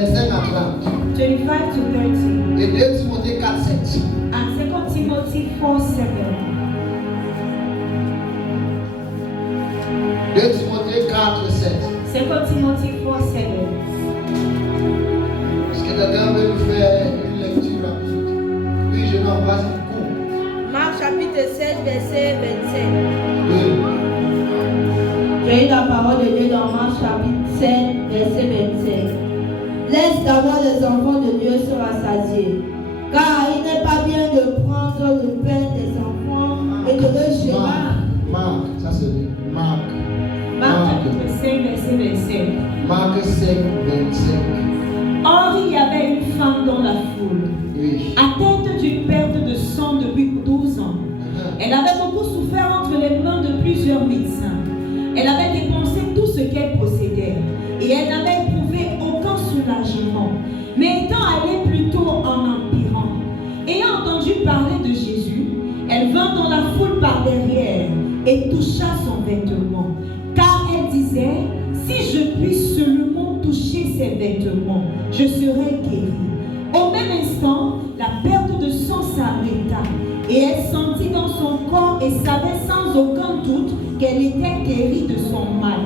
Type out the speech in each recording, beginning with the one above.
25 à 30. 25 to 30. Et 2 Timothée 4, 7. And 2 Timothy 4:7. 2 Timothée 4, 7. 2 Timothy 4:7. Est-ce que quelqu'un veut nous faire une lecture rapide? Oui, je n'envoie un cours. Marc chapitre 16, verset 27. Oui. J'ai eu la parole de Dieu dans Marc chapitre 7, verset 27. Laisse d'abord les enfants de Dieu se rassasier, car il n'est pas bien de prendre le pain des enfants et de le jeter. Marc, ça c'est Marc. Marc chapitre 5, verset 25. Marc 5, 25. Or, il y avait une femme dans la foule, Oui. atteinte d'une perte de sang depuis 12 ans. Elle avait beaucoup souffert entre les mains de plusieurs médecins. Elle avait dépensé tout ce qu'elle possédait et elle n'avait éprouvé aucun soulagement, mais étant allée plutôt en empirant. Ayant entendu parler de Jésus, elle vint dans la foule par derrière et toucha son vêtement, car elle disait: si je puis seulement toucher ses vêtements, je serai guérie. Au même instant, la perte de sang s'arrêta et elle sentit dans son corps et savait sans aucun doute qu'elle était guérie de son mal.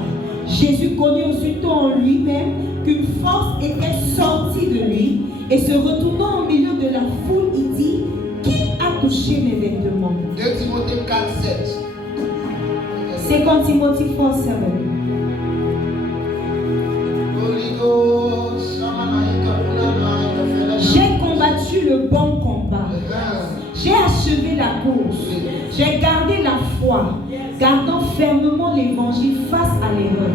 Jésus connut aussitôt en lui-même qu'une force était sortie de lui et se retournant au milieu de la foule, il dit: qui a touché mes vêtements? 2 Timothée 4, 7. 2 Timothy 4:7. J'ai combattu le bon combat. J'ai achevé la course. J'ai gardé la foi, gardant fermement l'évangile face à l'erreur.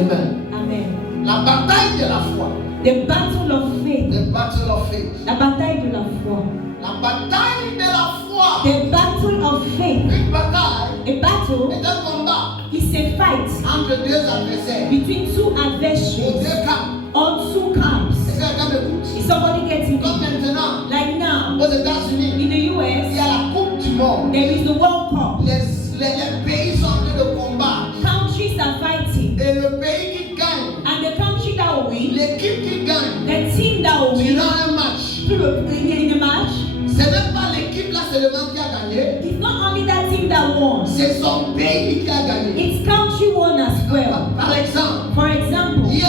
Amen. Amen. La bataille de la foi. The battle of faith. The battle of faith. La bataille de la foi. La bataille de la foi. The battle of faith. Une bataille A battle est un combat is a fight entre deux adversaires. between two Aux adversaries deux camps. or two camps. Est-ce que quelqu'un m'écoute? Is somebody getting Comme it? maintenant, Like now, aux États-Unis, in the il y US, a la Coupe du Monde. there is the World Cup. Les pays sont en train de combattre. Countries are fighting. Et le pays qui gagne, And the country that will win, l'équipe qui gagne, the team that will win durant un match, in the match, ce n'est pas l'équipe là seulement qui a gagné, it's not only that team that won, c'est son pays qui a gagné. it's country won as well. Par exemple, For example, hier,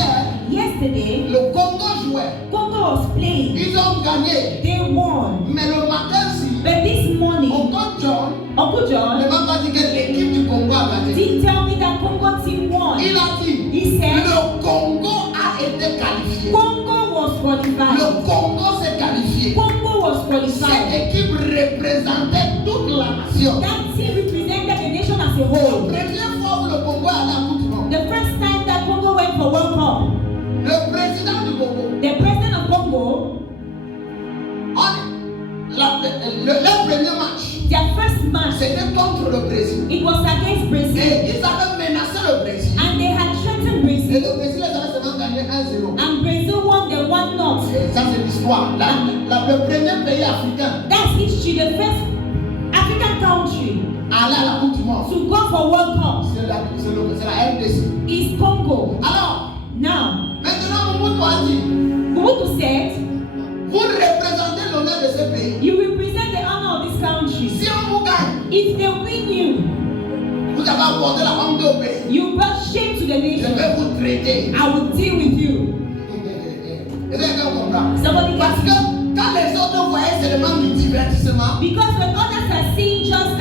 yesterday, le Congo jouait. Congo was playing. Ils ont gagné. They won. Mais le matin-ci, But this morning, Uncle John Uncle ne John m'a pas dit que l'équipe du Congo a gagné. didn't tell me that Congo team won. Il a dit, He said le Congo a été qualifié. Congo was qualified. Le Congo s'est qualifié. Congo was Cette qualified. équipe représentait toute la nation. That team represented the nation as a La whole. première fois où le Congo a la Coupe du Monde, The first time that Congo went for World Cup, le président du Congo, the president of Congo, le premier match, their first match, c'était contre le Brésil. it was against Brazil. Et ils avaient menacé le Brésil. And they had threatened Et Brazil. le Brésil les avait seulement gagné 1-0. And Brazil won the 1-0. Et ça, c'est l'histoire. Le premier pays africain That's history. The first African country à aller à la Coupe du Monde, to go for World Cup c'est la RDC. is Congo. Alors, Now, maintenant, Mobutu a dit, Mobutu said, vous représentez l'honneur de ce pays. you represent the honor of this country. Si on vous gagne, If they win you, vous avez apporté la honte au pays. you brought shame to the Je nation. vais vous traiter. I will deal with you. Est-ce que quelqu'un comprend? Somebody Parce gets que it. quand les autres voyaient seulement du divertissement, Because when others are seeing just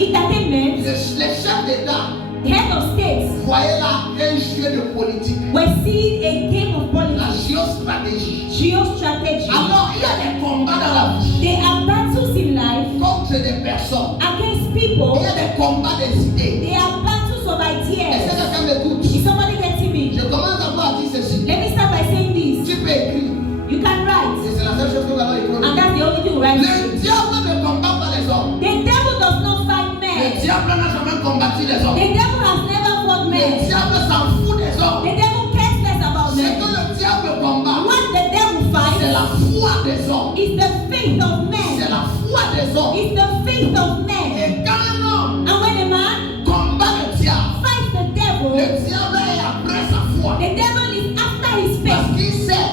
entertainment, les chefs d'État head of states voyaient là un jeu de politique, were seeing a game of la politics, géostratégie. geostrategy. Alors il y a des combats dans la vie There are battles in life contre des personnes. against people. Il y a des combats des idées. There are battles of Est-ce que ideas. quelqu'un m'écoute? Is somebody getting me? Je commence d'abord à dire ceci. Let me start by saying this. Tu peux écrire. You can write, Et c'est la seule chose que nous allons écrire. and that's the only thing we write. Le diable ne combat pas les hommes. The devil does not fight Le men. diable n'a jamais combattu les hommes. The devil has never fought Le men. diable s'en fout des hommes. The devil cares less about Ce que men. le diable combat, What the devil c'est fights la foi des hommes. is the faith of C'est men. la foi des hommes. It's the faith of men. Et quand un homme And when a man combat le diable, fights the devil, le diable est après sa foi. the devil is after his Parce faith. qu'il sait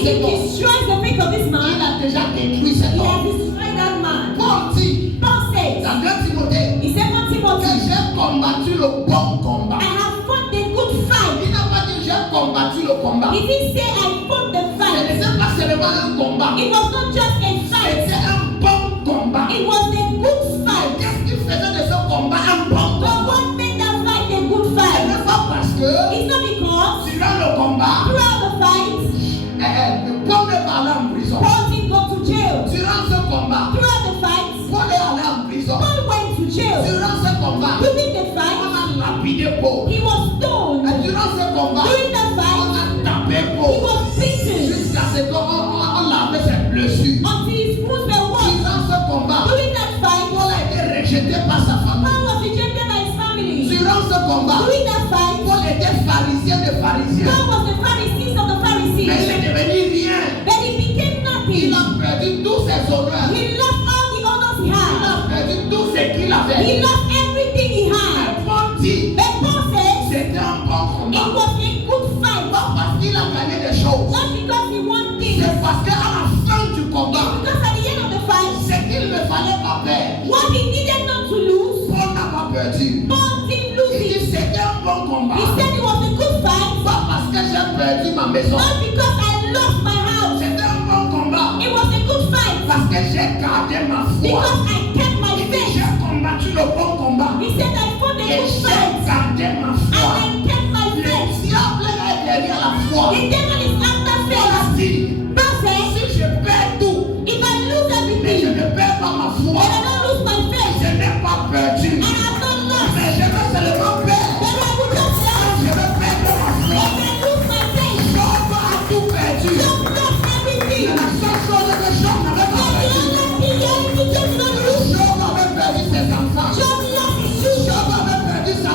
If cet he homme, destroys the faith of this il man, a déjà détruit cet he homme. has destroyed that man. Paul dit Paul says, dans 2 Timothée he said, que Timothy, j'ai combattu le bon combat. I have fought the good fight. Il n'a pas dit j'ai combattu le combat. He didn't say I fought the Ce fight. n'était pas seulement un combat. It was not just a fight. C'était un bon combat. It was a good fight. Qu'est-ce qui faisait de ce combat un bon But combat? what made that fight a good Ce fight? n'est pas parce que It's not because durant le combat, throughout the fight, Paul est allé en prison. Paul didn't go to jail. Durant ce combat, Throughout the fight, Paul est allé en prison. Paul went to jail. Durant ce combat, During the on fight, a lapidé Paul. he was stoned. Et durant ce combat, During the on fight, a tapé he Paul. was beaten Jusqu'à ce qu'on lavait ses blessures. until his wounds were washed. Durant ce combat, During that fight, Paul a été rejeté par sa famille. Paul was rejected by his family. Durant ce combat, During that fight, Paul était pharisien de pharisiens. Paul was the Pharisees of the Mais il Pharisees. est devenu rien. But he became Il nothing. a perdu tous ses honneurs. He lost all the honors he Il had. a perdu tout ce qu'il avait. He lost everything he had. Paul dit, But Paul says c'était un bon it combat. was a good fight. Pas parce qu'il a gagné des choses. Not because he won things. C'est parce qu'à la fin du combat, Because at the end of the fight, ce qu'il ne fallait pas perdre, what he needed not to lose, Paul n'a pas perdu. Paul didn't lose Il dit, it. c'était un bon combat. He said it was a good fight. Pas parce que j'ai perdu ma maison. Not because I lost my house. C'était un bon combat. It was a good fight. Parce que j'ai gardé ma foi. Because I kept my Il dit, faith. j'ai combattu le bon combat. He said I fought a Et good j'ai fight. gardé ma And foi. I kept my Le faith. diable est derrière la foi. The devil is after Paul faith. a dit, Paul says, si je perds tout, if I lose mais je everything, ne perds pas ma foi, but I don't lose my faith, je n'ai pas perdu. I have not lost, Mais je vais seulement perdre. then I will not lose. Je vais perdre ma foi. If I lose my faith, Job a tout perdu. don't lose everything. C'est la seule chose que Job n'avait pas The perdu. only thing you have to just not lose. Job avait perdu ses enfants. Job lost his children. Job avait perdu sa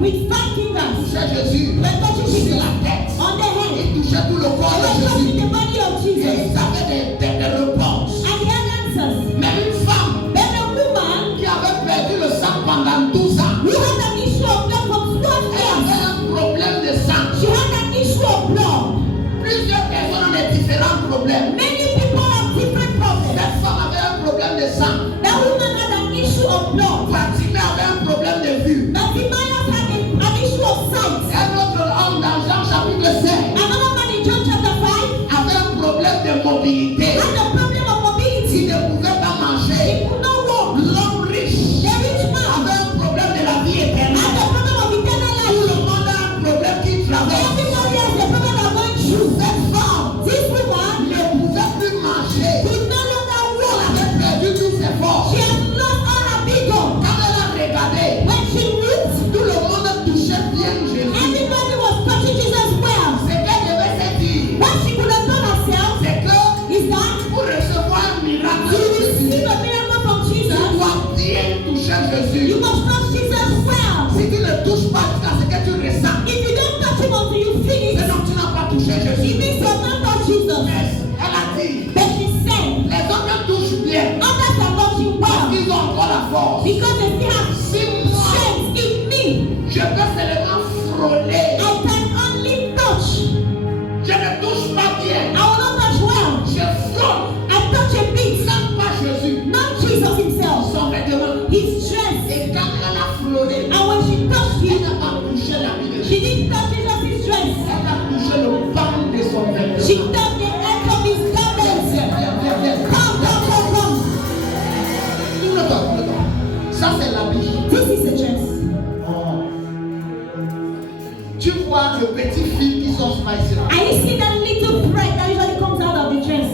with 5 fingers. touchait Jésus They touched sur Jesus la tête. on the head. Il touchait tout le corps They de touched Jésus. the body of Et Jesus. ils avaient des réponses. And he had answers. Mais une femme Then a woman qui avait perdu le sang pendant 12 ans, who had an issue of blood from 12 elle years. avait un problème de sang. She had an issue of blood. Plusieurs personnes ont des différents problèmes. Many people have different problems. Cette femme avait un problème de sang. That woman had an issue of blood. Fatima avait un problème de vue. Bartimaeus had an issue of sight. Un autre homme dans Jean chapitre 5 Another man in John chapter 5 avait un problème de mobilité. had a problem of Il mobility. ne pouvait pas He marcher. could not walk. L'homme riche The rich man avait un problème de la vie had éternelle. a problem of eternal Tout life. le monde a un problème qui traverse. Everybody has a problem of going through. Cette femme This woman ne pouvait plus marcher. could no longer Elle walk. avait perdu tous ses forces. She has lost all her vigor. Quand elle a regardé, When she looked, tout le monde touchait bien Jésus. everybody was touching Jesus well. Ce qu'elle devait se dire, What she could have done herself c'est que is that pour recevoir un miracle to de Jésus, receive a miracle from tu Jesus, dois bien toucher Jésus. you must touch Jesus well. Si tu ne touches pas jusqu'à ce que tu ressens, If you don't touch him until you finish, c'est donc tu n'as pas touché it Jésus. means you have not touched Jesus. Elle a dit, But she said, les autres touchent bien others are touching parce well qu'ils ont encore la force. because they still have Si moi, strength in me. je peux seulement frôler, I can only touch. je ne touche pas bien, I will not touch well. je frôle, I touch a bit, même pas Jésus, not Jesus himself. son vêtement. His dress. Et quand elle a frôlé, And when she touched elle him, n'a pas touché la vie de she Jésus. didn't touch Jesus' dress. Elle a touché le pan de son vêtement. She touched the edge of his garment. Viens, viens, viens, viens. Come, come, come, come. Tourne-toi, tourne-toi. Ça, c'est l'habit. This is the dress. Tu vois le petit fil qui sort pas ici là. And you see that little thread that usually comes out of the dress.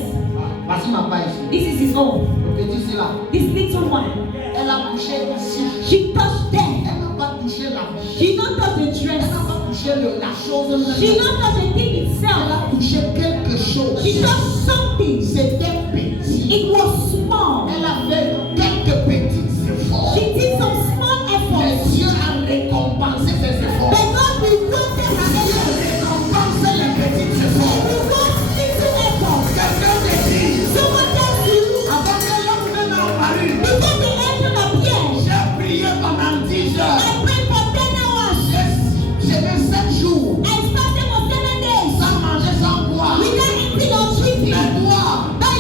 Voici ma pas ici. This is his own. Le petit ici là. This little one. Elle a touché ici. She touched there. Elle n'a pas touché l'habit. She not touched the Elle dress. n'a pas touché la chose She même. not touched the thing Elle itself. a touché quelque chose. She touched something. C'était petit. It was small. Elle a fait quelques petits efforts. She did some small Mais efforts. Dieu a récompensé ses efforts. But God rewarded her Dieu efforts. récompense les petits efforts. Reward little efforts. Quelqu'un te dit, Someone tells you, avant que l'homme même apparu, before the angel appeared, j'ai prié pendant 10 heures. I prayed for 10 hours. J'ai fait 7 jours I fasted for 7 days. sans manger, sans boire. Without eating or drinking. Mais toi, But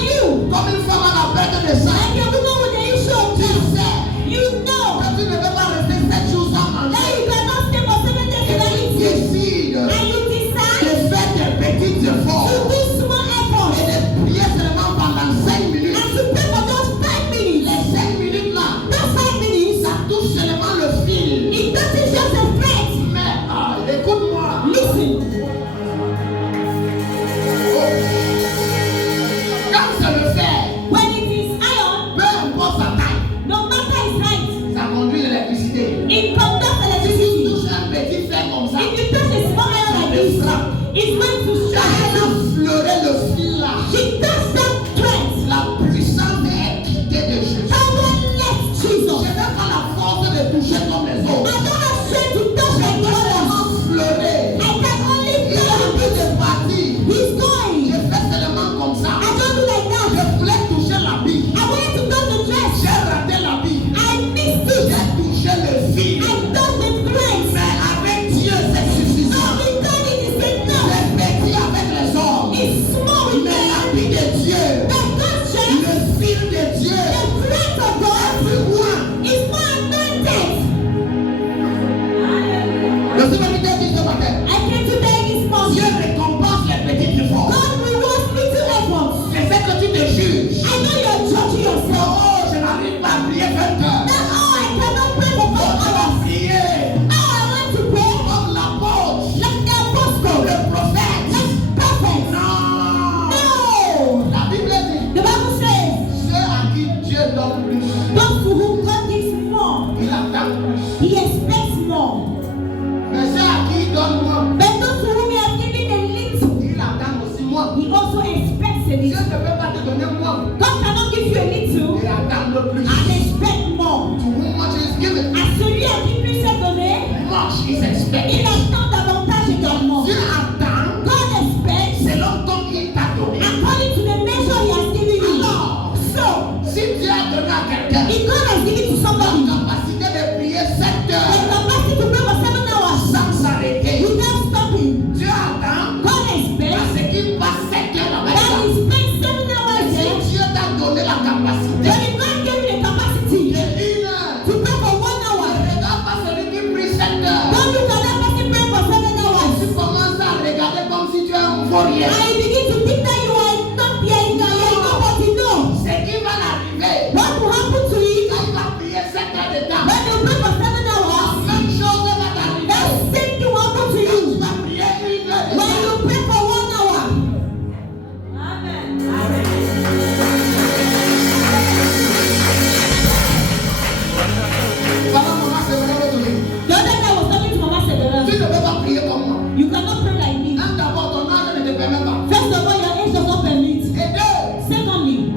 rien. And you begin to think that you are not there, you are nobody. No. Ce qui va l'arriver, What will happen to you quand il va prier 7 heures de temps, when you pray for 7 la hours? même chose va t'arriver. That same thing will happen to Quand tu you vas prier 1 heure de when temps. you pray for 1 hour. Amen. Voilà comment c'est vraiment de lui. The other day I was talking to Mama Tu Sedera. ne peux pas prier comme moi. You cannot pray like me. Un, d'abord, ton âge ne te permet pas. First of all, your age does not permit. Et deux, Secondly,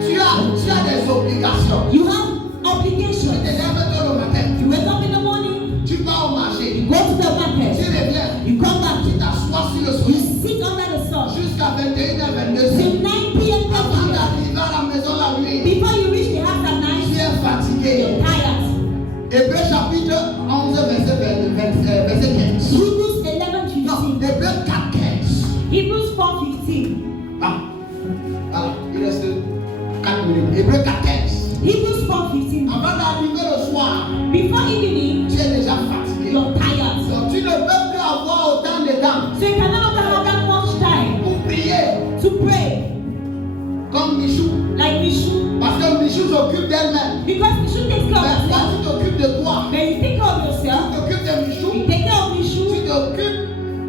tu as des obligations. you have Tu obligations. te lèves tôt le matin. You wake up in the morning, Tu vas au marché. you go to the Tu market, reviens. you come back, Tu t'assois sur le you soleil sit under the sun jusqu'à 21h22. till 9 p.m. Avant every day. d'arriver à la maison la nuit, Before you reach the house at tu night, es fatigué. you're tired. Hébreux chapitre 11, verset 15. Hebrews 11:15. Non, Hébreux 4, 15. Hebrews 4:15. Ah, voilà, il reste 4 minutes. Hébreux 4, 15. Hebrews 4:15. Avant d'arriver le soir, Before evening, tu es déjà fatigué. you're tired. Donc tu ne peux plus avoir autant de temps So you cannot have that much time pour prier to pray comme Michou. like Mishu. Parce que Michou s'occupe d'elle-même. Because Mishu takes care of Mais toi, herself. tu t'occupes de toi. Then you take care of Tu yourself. t'occupes de Michou. You take care of Tu Mishu. t'occupes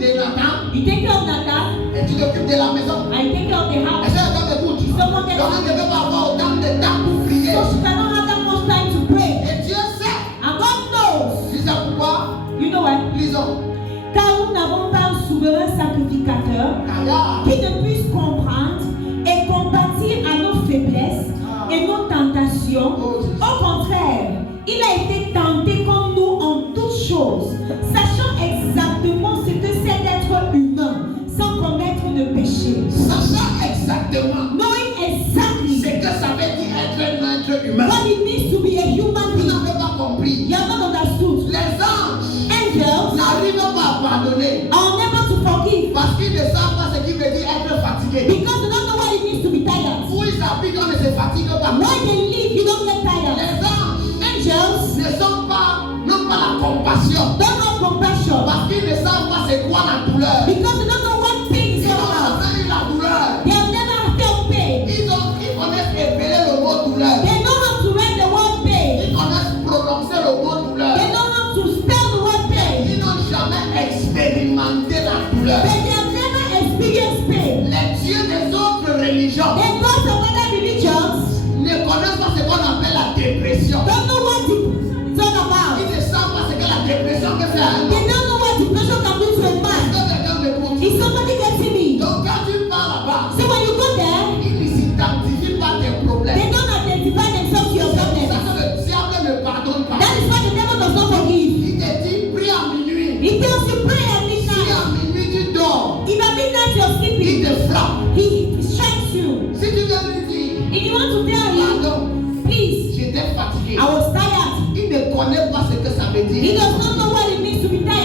de Nathan. You take care of Nathan. Et tu t'occupes de la maison. And you take care of the house. Est-ce que quelqu'un m'écoute? Someone Donc gets on ne peut pas avoir autant de temps pour prier. So she cannot have that much time to pray. Et Dieu sait. And God knows. Tu sais pourquoi? You know what? Lisons. Car nous n'avons pas un souverain sacrificateur Car qui ne puisse comprendre et compatir à nos faiblesses et nos tentations. Au contraire, il a été tenté comme nous en toutes choses, sachant exactement ce que c'est d'être humain, sans commettre de péché. sachant exactement Knowing exactly ce que ça veut dire être un être humain. what it means to be a human Vous being. n'avez pas compris. You have not understood. Les anges Angels n'arrivent pas à pardonner are never to forgive parce qu'ils ne savent pas ce qui veut dire être fatigué. because they don't know what it means to be tired. Où ils habitent, on ne se fatigue pas. Where they live, you don't get tired. Les anges Angels n'ont pas la compassion don't have compassion parce qu'ils ne savent pas c'est quoi la douleur. because they don't know what pain is Ils all n'ont about. jamais eu la douleur. They have never felt pain. Ils connaissent épeler le mot douleur. They know how to write the word pain. Ils connaissent prononcer le mot douleur. They know how to spell the word pain. Ils n'ont jamais expérimenté la douleur. But they have never experienced pain. Les dieux des autres religions The gods of other religions ne connaissent pas ce qu'on appelle la dépression. don't know what depression is all about. Ils ne savent pas ce que la dépression peut faire à un They homme. don't know what depression can do to a man. Est-ce que quelqu'un m'écoute? Is somebody getting me? Donc quand tu pars là-bas, So when you go there, ils ne s'identifient pas tes problèmes. they don't identify themselves to your C'est pour ça problems. que le diable ne pardonne pas. That is why the devil does not forgive. Il te dit, prie à minuit. He tells you pray at Si midnight. à minuit tu dors, If at midnight you're il sleeping, te frappe. he strikes you. Si tu viens lui dire, If you want to tell him, pardon, please, j'étais fatigué. I was tired. Il ne connaît pas ce que ça veut He dire. does not know what it means to be tired.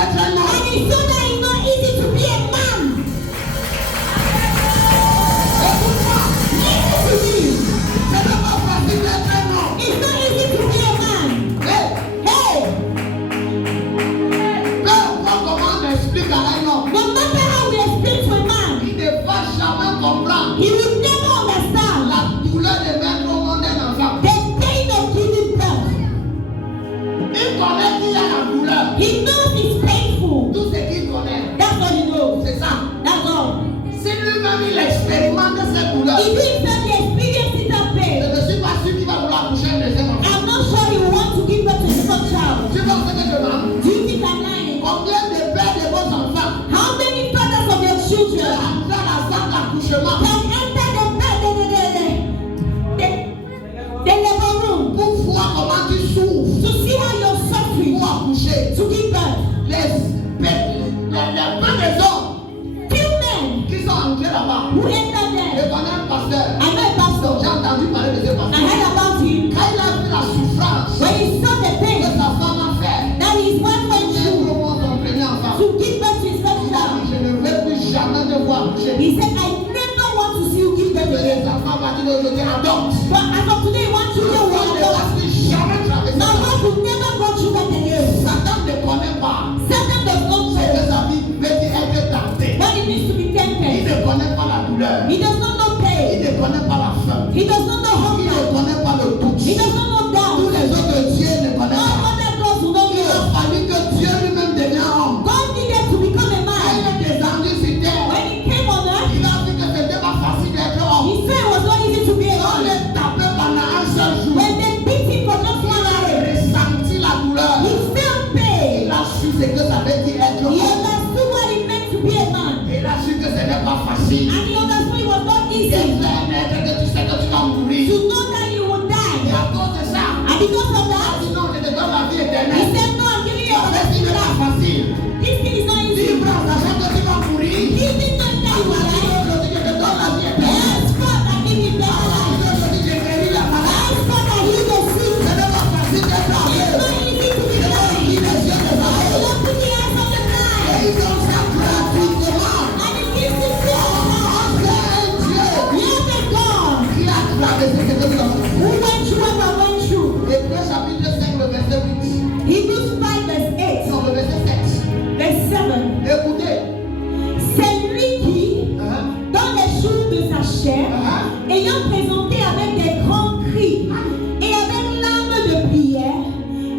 d'être un homme. And he saw that it's not easy to be a man. Écoute-moi, Listen to me. ce n'est pas facile d'être un homme. It's not easy to be a man. Hey, Hey, peu importe comment on explique à un homme, no matter how we explain to a man, il ne va jamais comprendre he will never understand la douleur de mettre au monde un enfant. the pain of giving birth. Il connaît qu'il y a la douleur. He knows it's painful. Tout ce qu'il connaît, That's all he knows. c'est ça. That's all. Si lui-même il expérimente cette douleur, If he himself experiences that je pain, ne suis pas sûr qu'il va vouloir coucher un deuxième enfant. I'm not sure he will want to give birth to a second child. Tu vois ce que je demande? Do you think I'm lying? Combien de pères de vos enfants How many fathers of your children entrent dans la salle d'accouchement can enter the labor room pour voir comment tu souffres to see how you're suffering pour accoucher? to give birth? Les peu des hommes Few men qui sont entrés là-bas. who enter Je there. connais un pasteur. I know a pastor. J'ai entendu parler de ce I pasteur. heard about him. Quand il a vu la souffrance When he saw the que pain sa femme a fait, that his wife went il through prompt son premier enfant. to give birth to his first Il a child, dit, je ne veux plus jamais te voir accoucher. he said, I never want to see you give birth Mais les again. enfants vont dire aujourd'hui adopte. But as of today, one children will On ne adopt. va plus jamais traverser My ça. wife will never go through that again. Satan ne connaît pas Satan does not ce que know sa vie peut être tentée. what it means to be Il tempted. ne connaît pas la douleur. He does not know Il pain. ne connaît pas la faim. He does not know Il ne hunger. connaît pas le doute. He does not know Tous doubt. les autres dieux ne connaissent No pas. other gods will not Il a know. fallu que Dieu lui-même devienne homme. God needed to become a Quand man. il est descendu sur terre, When he came on earth, il a vu que ce n'était pas facile d'être homme. he said it was not easy to be a On man. les tapait pendant un seul jour. When they beat him for just Il one a hour, ressenti la douleur. he felt pain. Il a su ce que ça veut dire être He homme. understood what it meant to be a man. Il a su que ce n'est pas facile. And he understood it was not easy D'être un être que tu sais que tu vas mourir. to know that you will Et die. à cause de ça, And because of il a that, dit non, je te donne la vie he éternelle. said, no, I'm giving you Ça veut dire que a c'est pas facile. This thing is not easy. Libre en sachant que tu vas mourir. He did not Il know you will a dit die. aujourd'hui que je te donne la vie éternelle. Henceforth, I give you better life. Aujourd'hui, je guéris la maladie. Henceforth, I heal the sick. Ce n'est pas facile d'être It's aveugle. not easy to be Je vais blind. ouvrir les yeux des I aveugles. will open the eyes of the blind. Et il donne ça gratuitement. And it gives you freedom. C'est un Dieu We have a God qui a traversé ce que nous avons fait. who went through what I went through. Hébreux chapitre 5, le verset 8. Hebrews 5 verse 8, Non, le verset 7. verse 7. Écoutez. C'est lui qui, dans les jours de sa chair, ayant présenté avec des grands cris et avec larmes de prière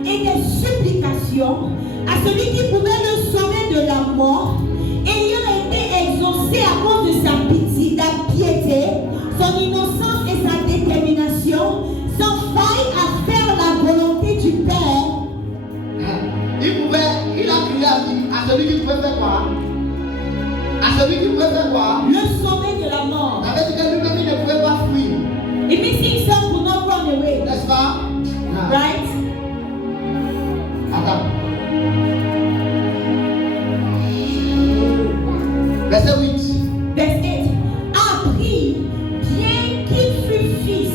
et des supplications à celui qui pouvait le sauver de la mort, ayant été exaucé à cause de sa pitié, la piété, son innocence et sa détermination, sans faille à faire la volonté du Père. Il a crié à celui qui pouvait faire quoi? À celui qui pouvait faire quoi? Le sauver de la mort. Ça veut dire que lui-même il ne pouvait pas fuir. It means he himself could not run away. N'est-ce pas? Right? Attends. Verset 8. Verse 8. Appris, bien qu'il fût fils,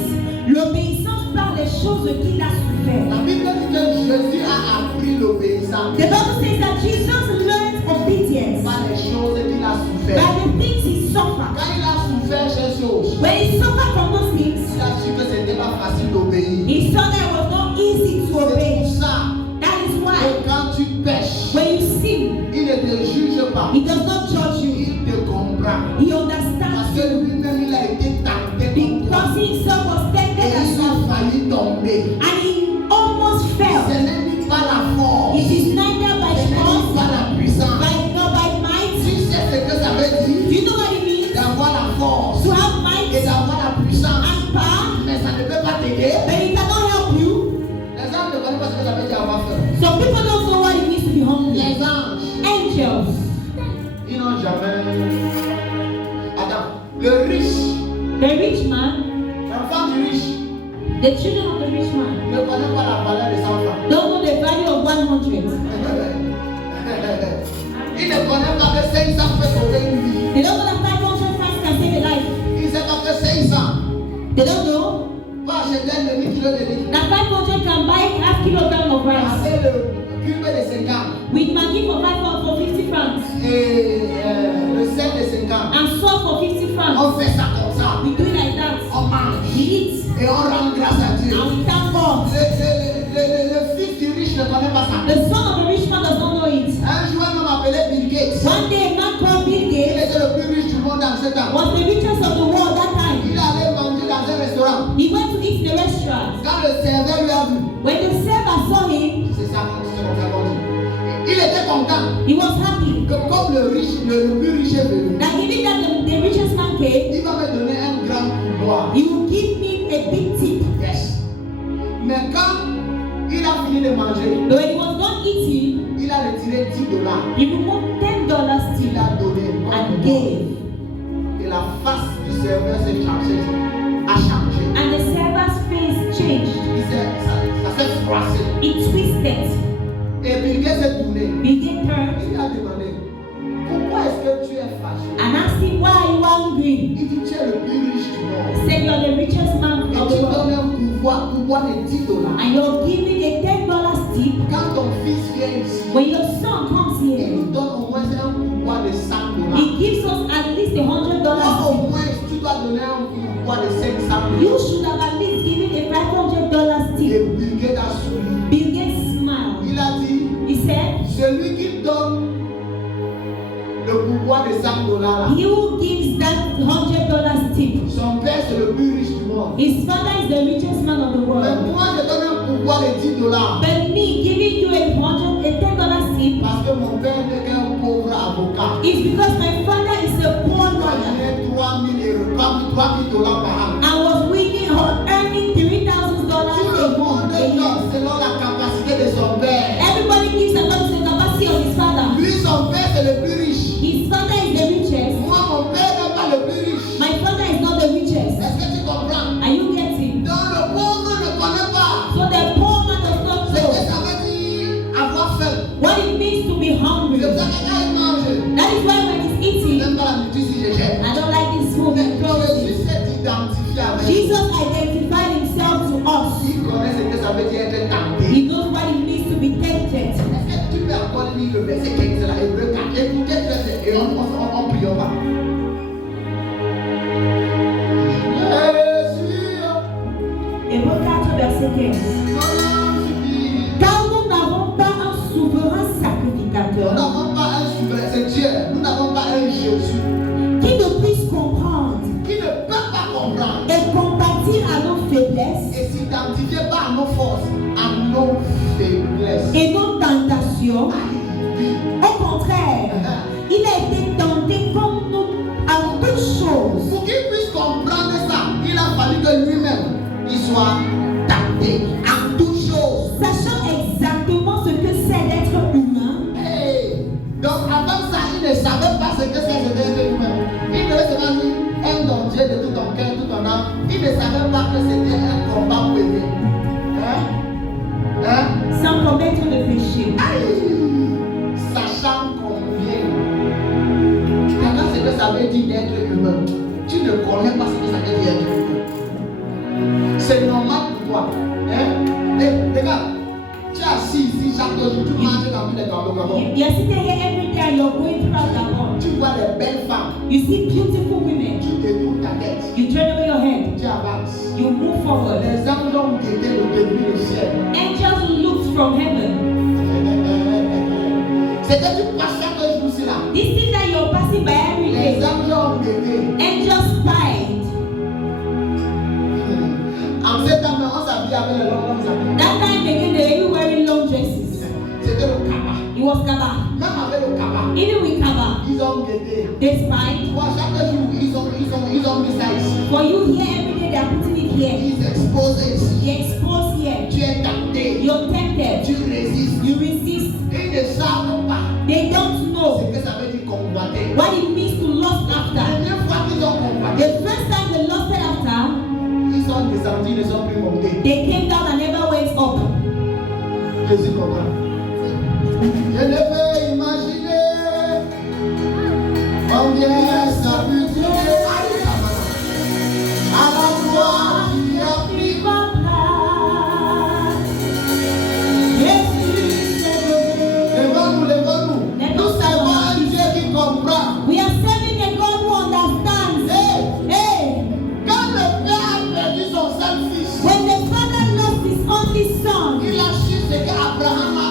l'obéissance par les choses qu'il a souffert. La Bible dit que Jésus a appris l'obéissance The Bible says that Jesus learned obedience par les choses qu'il a by souffert. the things he suffered. Quand il a souffert ces choses, When he suffered from those things, il a su que ce n'était pas facile d'obéir. he saw that it was not easy to C'est pour obey. ça That is que why quand tu pêches, when you sin, il ne te juge pas. he does not judge you. Il te comprend. He Parce understands que you lui-même, il a été tenté comme toi. because he himself was Et tempted as il a well. failli tomber. And he almost Ce fell. n'est ni par la force, It is neither by ce n'est ni force, par la puissance. nor by might. Tu sais ce que ça veut Do dire you know what it means? d'avoir la force To have et might d'avoir la puissance. and power, Mais ça ne peut pas t'aider. but it cannot help you. Les gens ne connaissent pas ce que ça veut dire avoir faim. Some people don't know what it means to be hungry. Les anges, Angels, ils n'ont jamais. Attends, le riche, the rich man, l'enfant du riche, the children of the rich man, ne connaît pas la valeur des enfants. don't know the value of 100. Il ne connaît pas que 500 peut sauver une vie. They don't know that 500 francs can save a life. Il ne sait pas que 500 They don't know va acheter un demi-kilo de riz. that 500 can buy half kilogram of rice. Avec le cube de 50. With Maggi for 500 était content He was happy que comme le plus riche est venu, that given that the richest man came, il va me donner un grand pouvoir. he will give me a big tip. Yes. Mais quand il a fini de manger, But when he was done eating, il a retiré $10. he removed $10 Il tip a donné and gave. et la face du serveur s'est changée, a changé. And the server's face changed. Ça s'est froissé. It twisted. Et Bill Gates s'est tourné. Bill Gates turned Il a demandé, pourquoi est-ce que tu es fâché? and asked him, why are you angry? Il dit, tu es le plus riche du monde. He said, you're the richest man Et of tu the world. donnes un pouvoir de $10. And you're giving a $10 tip. Quand ton fils vient ici, When your son comes il here, nous donne au moins un pouvoir de $100. he gives us at least $100 Au tip. moins, tu dois donner un pouvoir de $500. You should have at least given a $500 Et tip. Bill Gates a souri. Bill Gates smiled. Il a dit, He said, celui qui donne le pouvoir de $100 là, he who gives that $100 tip, son père c'est le plus riche du monde. his father is the richest man of the Mais world. moi je donne un pouvoir de $10 But me giving you a $10 tip parce que mon père n'est qu'un pauvre avocat. is because my father is a poor Il lawyer gagnait $3,000 par an. and was winning or earning $3,000 Tout le monde a year. donne selon la capacité de son père. Everybody gives according to the capacity of his father. Lui, son père c'est le plus riche. His father is the richest. Moi, mon père n'est pas le plus riche. My father is not the richest. Est-ce que tu comprends? Are you getting? Donc le pauvre ne connaît pas So the poor man does not ce que know ça veut dire avoir faim. what it means to be hungry. C'est pour ça que quand il mange, That is why when he's il eating, n'aime pas la nourriture si je jette. I don't like this food. Mais Jésus s'est identifié avec. Jesus identified himself to us. Il connaît ce que ça veut dire être tenté. He knows what it means to be tempted. Est-ce que tu peux encore lire le verset 15 là, Hébreux 4? Écoutez le verset et on prie, on va. Hébreux 4, verset 15. Car nous n'avons pas un souverain Nous sacrificateur n'avons pas un souverain, c'est Dieu. Nous n'avons pas un Jésus qui ne puisse comprendre qui ne peut pas comprendre et compatir à nos faiblesses et s'identifier pas à nos forces, à nos faiblesses. et nos tentations. Oui. Au contraire, il a été tenté comme nous en toutes choses, Pour qu'il puisse comprendre ça, il a fallu que lui-même il soit tenté en toutes choses. sachant exactement ce que c'est d'être humain. Hey. Donc avant ça, il ne savait pas ce que c'est d'être humain. Il devait seulement dire aime ton Dieu de tout ton cœur, tout ton âme. Il ne savait pas que c'était un combat pour aider. Sans commettre de péché. Aïe. Sachant combien. Maintenant, ce que ça veut dire d'être humain. Tu ne connais pas ce que ça veut dire d'être humain. C'est normal pour toi. Regarde, tu es assis ici chaque jour, tu manges dans tous les gabons. You're sitting here every day and you're going throughout the world. Tu vois les belles femmes. You see beautiful women. Tu détournes ta tête. You turn away your head. Tu avances. You move forward. Les anges ont guetté le début du ciel. Angels looked from heaven. C'est que tu passes chaque jour ici là. This thing that you're passing by every Les day. anges ont guetté. Angels spied. En ces temps, on s'habillait avec les longs habits. That time again, they were wearing long dresses. C'était le kaba. It was kaba. Même avec le kaba, Even with kaba, ils ont guetté. they spied. Toi, chaque jour, ils ont mis ça ici. For you here every day, they are putting it here. Ils exposent ici. They expose here. Tu es tenté. You're tempted. Tu résistes. You resist. Ils ne savent pas They don't ce know que ça veut dire combattre. what it means to lust La after. première fois qu'ils ont combattu, The first time they lusted after, ils sont descendus, ils ne sont plus montés. they came down and never went up. Jésus comprend. Je ne peux imaginer combien ça peut durer. À la fois qui a pris ma Levons-nous. Nous servons un Dieu qui comprend. We are serving a God who understands. Hey, Quand le Père a perdu son seul fils, when the father lost his only son, il a su ce qu'Abraham a.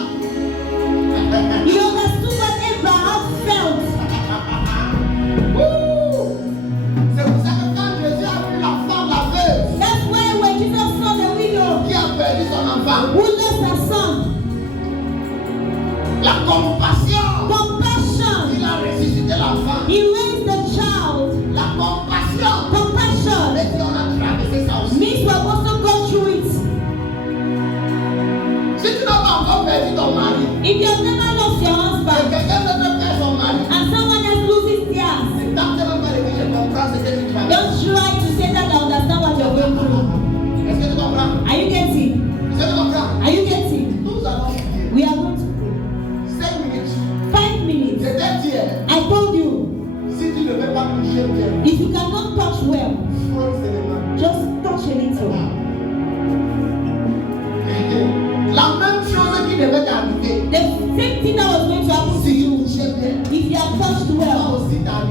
La compassion. Compassion. Il a ressuscité l'enfant. He raised the child. La compassion. Compassion Mais si on a traversé ça aussi. means we have also gone through it. Si tu n'as pas encore perdu ton mari, If you have never lost your et husband quelqu'un d'autre perd son mari, and someone else loses theirs, ne tente même pas de dire je comprends ce que tu traverses. don't try to say that I understand what you're going through. Est-ce que tu comprends? Are you getting? Est-ce que tu comprends? Are you getting? Nous allons prier. We are going to 5 minutes. pray. 5 minutes. Je t'ai dit, I told you, si tu ne veux pas toucher bien, if you cannot touch well, frôle seulement. just touch a little. La même chose qui devait t'arriver. The same thing that was going to happen to Si tu you, touchais bien, if you have touched ça well, aussi t'arrive.